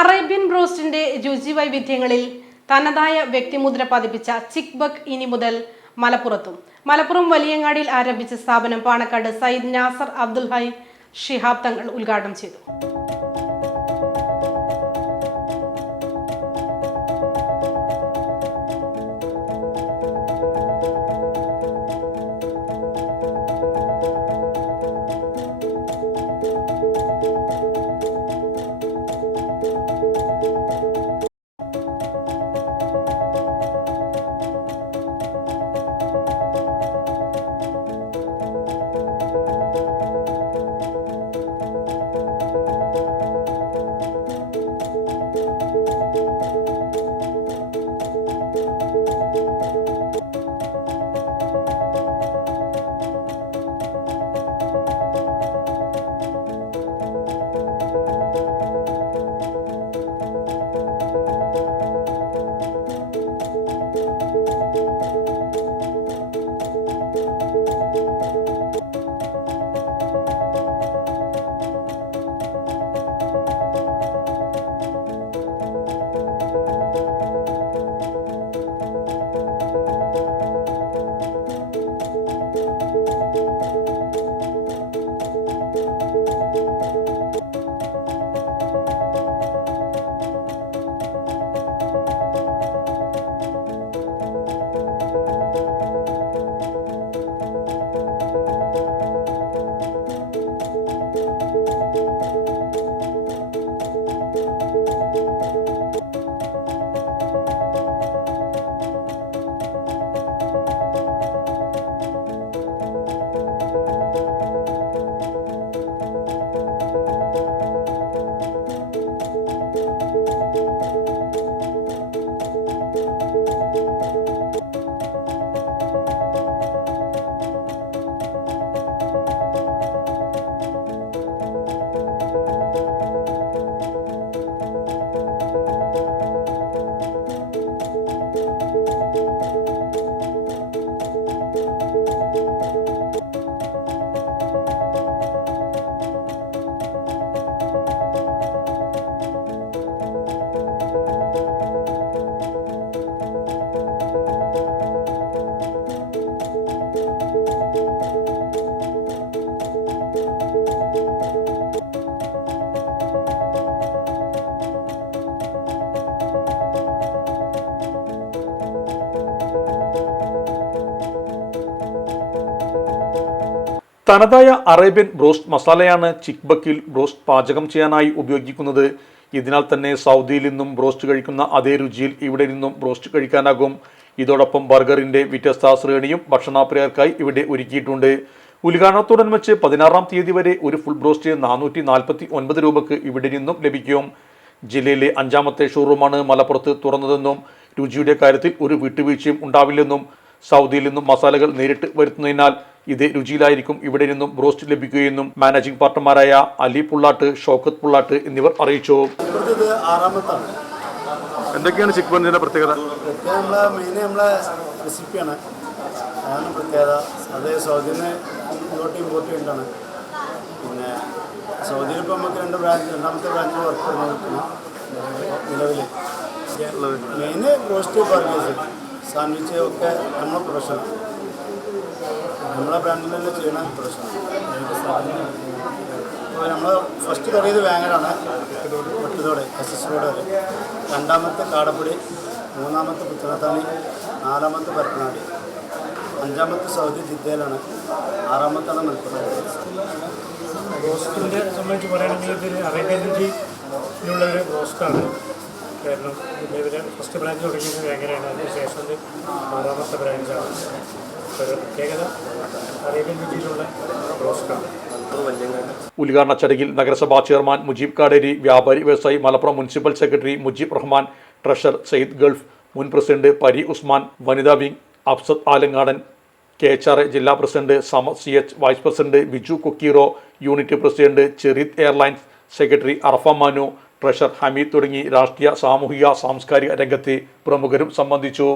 Arabian ബ്രോസ്റ്റിന്റെ രുചി വൈവിധ്യങ്ങളിൽ തനതായ വ്യക്തിമുദ്ര പതിപ്പിച്ച ചിക് ബക്ക് ഇനി മുതൽ മലപ്പുറത്തും. മലപ്പുറം വലിയങ്ങാടിയിൽ ആരംഭിച്ച സ്ഥാപനം പാണക്കാട് സയ്യിദ് നാസർ അബ്ദുൽ ഹൈ ശിഹാബ് തങ്ങൾ ഉദ്ഘാടനം ചെയ്തു. തനതായ അറേബ്യൻ ബ്രോസ്റ്റ് മസാലയാണ് ചിക് ബക്കിൽ ബ്രോസ്റ്റ് പാചകം ചെയ്യാനായി ഉപയോഗിക്കുന്നത്. ഇതിനാൽ തന്നെ സൗദിയിൽ നിന്നും ബ്രോസ്റ്റ് കഴിക്കുന്ന അതേ രുചിയിൽ ഇവിടെ നിന്നും ബ്രോസ്റ്റ് കഴിക്കാനാകും. ഇതോടൊപ്പം ബർഗറിന്റെ വ്യത്യസ്ത ശ്രേണിയും ഭക്ഷണപ്രിയർക്കായി ഇവിടെ ഒരുക്കിയിട്ടുണ്ട്. ഉദ്ഘാടനത്തോടനുബന്ധിച്ച് 16-ാം തീയതി വരെ ഒരു ഫുൾ ബ്രോസ്റ്റ് 449 രൂപയ്ക്ക് ഇവിടെ നിന്നും ലഭിക്കും. ജില്ലയിലെ 5ാമത്തെ ഷോറൂമാണ് മലപ്പുറത്ത് തുറന്നതെന്നും രുചിയുടെ കാര്യത്തിൽ ഒരു വിട്ടുവീഴ്ചയും ഉണ്ടാവില്ലെന്നും സൗദിയിൽ നിന്നും മസാലകൾ നേരിട്ട് വരുത്തുന്നതിനാൽ ഇതേ രുചിയിലായിരിക്കും ഇവിടെ നിന്നും ബ്രോസ്റ്റ് ലഭിക്കുകയെന്നും മാനേജിംഗ് പാർട്ണർമാരായ അലി പുള്ളാട്ട്, ഷൗക്കത്ത് പുള്ളാട്ട് എന്നിവർ അറിയിച്ചു. എന്തൊക്കെയാണ് ചിക് ബക്കിന്റെ പ്രത്യേകത? റെസിപ്പിയാണ് അതാണ് പ്രത്യേകത. അതേ സൗദിയിൽ നിന്ന് ഇമ്പോർട്ട് ചെയ്തിട്ടാണ്. പിന്നെ സൗദിയിൽ ഇപ്പോൾ നമുക്ക് രണ്ടാമത്തെ ബ്രാഞ്ച് വർക്ക് നടക്കുന്നു നിലവിൽ. മെയിൻ ബ്രോസ്റ്റ്, ബർഗേഴ്സ്, സാൻഡ്വിച്ച് ഒക്കെ നമ്മളെ പ്രൊഫഷനാണ്. നമ്മളെ ബ്രാൻഡിൽ തന്നെ ചെയ്യുന്ന പ്രൊഫഷനാണ്. അപ്പോൾ നമ്മൾ ഫസ്റ്റ് തുടങ്ങിയത് വേങ്ങരാണ്, ഒട്ടുതോടെ SS റോഡ് വരെ. 2ാമത്തെ കാടപ്പുടി, 3ാമത്തെ പുത്തനത്താണി, 4ാമത്തെ പരപ്പനാടി, 5ാമത്തെ സൗദി ജിദ്ദയിലാണ്, 6ാമത്താണ് മലപ്പുറം. റോസ്റ്റിനെ സംബന്ധിച്ച് പറയുകയാണെങ്കിൽ ഇതൊരു അറേബ്യൻ രുചിയിലുള്ളൊരു റോസ്റ്റാണ്. കാരണം ഇവർ ഫസ്റ്റ് ബ്രാഞ്ച് തുടങ്ങിയത് വേങ്ങരയാണ്. അതിനുശേഷം 6ാമത്തെ ബ്രാഞ്ചാണ്. ഒരു പ്രത്യേകത അറേബ്യൻ രുചിയിലുള്ള റോസ്റ്റാണ്. ഉദ്ഘാടന ചടങ്ങിൽ നഗരസഭാ ചെയർമാൻ മുജീബ് കാടേരി, വ്യാപാരി വ്യവസായി Malappuram municipal secretary Mujeeb Rahman, treasurer Sayyid Gulf, മുൻ പ്രസിഡന്റ് പരി ഉസ്മാൻ, വനിതാ വിംഗ് അഫ്സത്ത് ആലങ്ങാടൻ, KHRA ജില്ലാ president Samad CH, vice president Biju കൊക്കീറോ, യൂണിറ്റ് പ്രസിഡന്റ് ചെറിത് airlines, secretary Arafa Manu, treasurer Hameed തുടങ്ങി രാഷ്ട്രീയ, സാമൂഹിക, സാംസ്കാരിക രംഗത്തെ പ്രമുഖരും സംബന്ധിച്ചു.